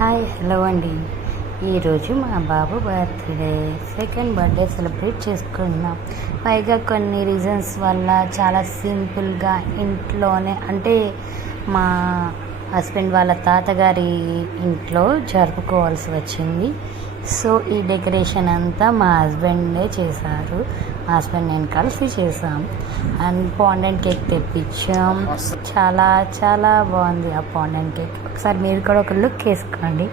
Hi hello అండి. ఈరోజు మా బాబు బర్త్డే, సెకండ్ బర్త్డే సెలబ్రేట్ చేసుకున్నాం. పైగా కొన్ని రీజన్స్ వల్ల చాలా సింపుల్గా ఇంట్లోనే, అంటే మా హస్బెండ్ వాళ్ళ తాతగారి ఇంట్లో జరుపుకోవాల్సి వచ్చింది. సో ఈ డెకరేషన్ అంతా మా హస్బెండే చేశారు. మా హస్బెండ్ నేను కలిసి చేసాం. అండ్ పాండెంట్ కేక్ తెప్పించాం. చాలా చాలా బాగుంది ఆ పాండెంట్ కేక్. ఒకసారి మీరు కూడా ఒక లుక్ వేసుకోండి.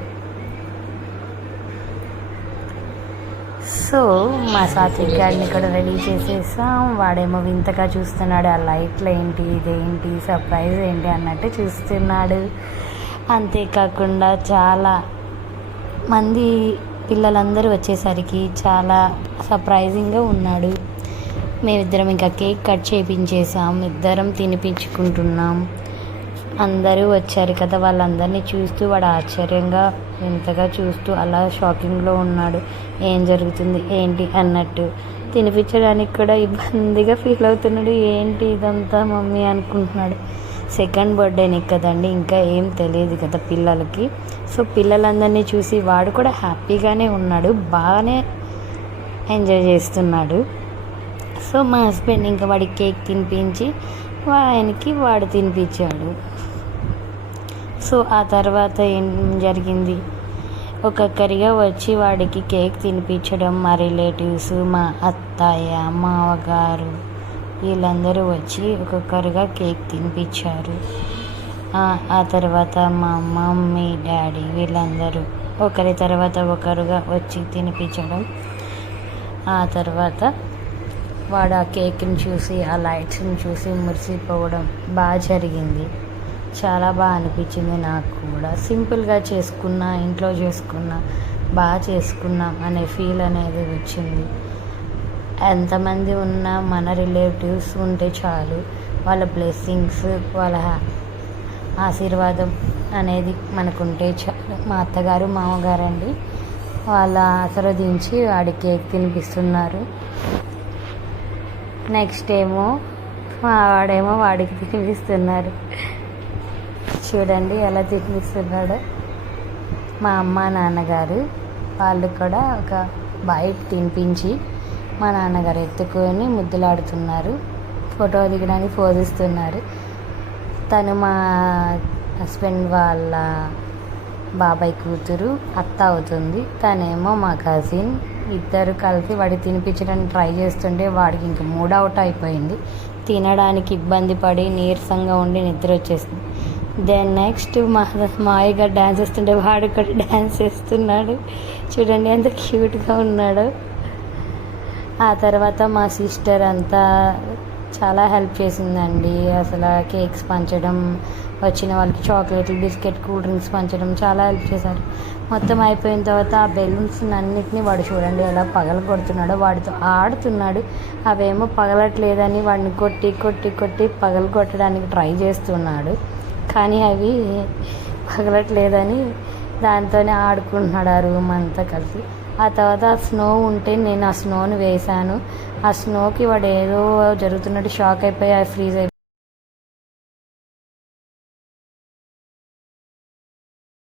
సో మా సాత్విక్ గారిని కూడా రెడీ చేసేసాం. వాడేమో వింతగా చూస్తున్నాడు, ఆ లైట్లు ఏంటి, ఇదేంటి, సర్ప్రైజ్ ఏంటి అన్నట్టు చూస్తున్నాడు. అంతేకాకుండా చాలా మంది పిల్లలందరూ వచ్చేసరికి చాలా సర్ప్రైజింగ్గా ఉన్నాడు. మేమిద్దరం ఇంకా కేక్ కట్ చేయించేసాం, ఇద్దరం తినిపించుకుంటున్నాం. అందరూ వచ్చారు కదా, వాళ్ళందరినీ చూస్తూ వాడు ఆశ్చర్యంగా వింతగా చూస్తూ అలా షాకింగ్లో ఉన్నాడు. ఏం జరుగుతుంది ఏంటి అన్నట్టు. తినిపించడానికి కూడా ఇబ్బందిగా ఫీల్ అవుతున్నాడు. ఏంటి ఇదంతా మమ్మీ అనుకుంటున్నాడు. సెకండ్ బర్త్డేని కదండి, ఇంకా ఏం తెలియదు కదా పిల్లలకి. సో పిల్లలందరినీ చూసి వాడు కూడా హ్యాపీగానే ఉన్నాడు, బాగానే ఎంజాయ్ చేస్తున్నాడు. సో మా హస్బెండ్ ఇంకా వాడికి కేక్ తినిపించి ఆయనకి వాడు తినిపించాడు. సో ఆ తర్వాత ఏం జరిగింది, ఒక్కొక్కరిగా వచ్చి వాడికి కేక్ తినిపించడం. మా రిలేటివ్స్, మా అత్తయ్య, మామగారు వీళ్ళందరూ వచ్చి ఒక్కొక్కరుగా కేక్ తినిపించారు. ఆ తర్వాత మా మమ్మీ, డాడీ వీళ్ళందరూ ఒకరి తర్వాత ఒకరుగా వచ్చి తినిపించడం. ఆ తర్వాత వాడు ఆ కేక్ని చూసి, ఆ లైట్స్ని చూసి మురిసిపోవడం బాగా జరిగింది. చాలా బాగా అనిపించింది నాకు కూడా. సింపుల్గా చేసుకున్నా, ఇంట్లో చేసుకున్నా, బాగా చేసుకున్నాం అనే ఫీల్ అనేది వచ్చింది. ఎంతమంది ఉన్నా మన రిలేటివ్స్ ఉంటే చాలు, వాళ్ళ బ్లెస్సింగ్స్, వాళ్ళ ఆశీర్వాదం అనేది మనకుంటే చాలు. మా అత్తగారు మామగారు అండి, వాళ్ళ ఆశీర్వదించి వాడి కేక్ తినిపిస్తున్నారు. నెక్స్ట్ ఏమో వాడేమో వాడికి తినిపిస్తున్నారు. చూడండి ఎలా తినిపిస్తున్నాడో. మా అమ్మ నాన్నగారు వాళ్ళు కూడా ఒక బైట్ తినిపించి మా నాన్నగారు ఎత్తుకొని ముద్దులాడుతున్నారు, ఫోటో దిగడానికి పోజిస్తున్నారు. తను మా హస్బెండ్ వాళ్ళ బాబాయ్ కూతురు, అత్త అవుతుంది. తనేమో మా కజిన్. ఇద్దరు కలిసి వాడికి తినిపించడానికి ట్రై చేస్తుంటే వాడికి ఇంక మూడ్ అవుట్ అయిపోయింది. తినడానికి ఇబ్బంది పడి నీరసంగా ఉండి నిద్ర వచ్చేసింది. దెన్ నెక్స్ట్ మాయ గారు డ్యాన్స్ చేస్తుంటే వాడు కూడా డ్యాన్స్ చేస్తున్నాడు. చూడండి ఎంత క్యూట్గా ఉన్నాడు. ఆ తర్వాత మా సిస్టర్ అంతా చాలా హెల్ప్ చేసిందండి. అసలు కేక్స్ పంచడం, వచ్చిన వాళ్ళకి చాక్లెట్లు, బిస్కెట్, కూల్ డ్రింక్స్ పంచడం చాలా హెల్ప్ చేశారు. మొత్తం అయిపోయిన తర్వాత ఆ బెలూన్స్ అన్నిటినీ వాడు చూడండి ఎలా పగల కొడుతున్నాడో, వాడితో ఆడుతున్నాడు. అవేమో పగలట్లేదని వాడిని కొట్టి కొట్టి కొట్టి పగల కొట్టడానికి ట్రై చేస్తున్నాడు. కానీ అవి పగలట్లేదని దాంతోనే ఆడుకుంటున్నాడు ఆ రూమ్ అంతా కలిసి. ఆ తర్వాత ఆ స్నో ఉంటే నేను ఆ స్నోని వేశాను. ఆ స్నోకి వాడు ఏదో జరుగుతున్నట్టు షాక్ అయిపోయి ఫ్రీజ్ అయిపోయి